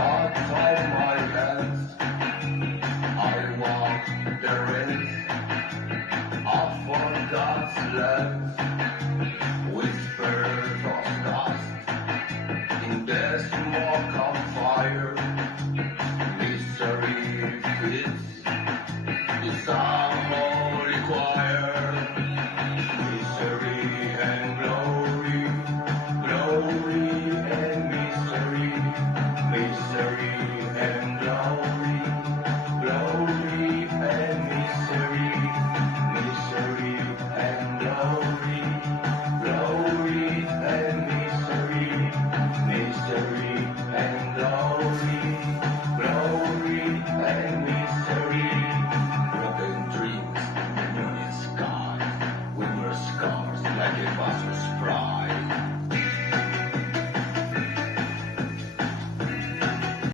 blood on my hands. I walk the race of God's land. Whispers of dust in the smoke of fire. Misery fits this unholy choir. Misery and glory, glory and misery, misery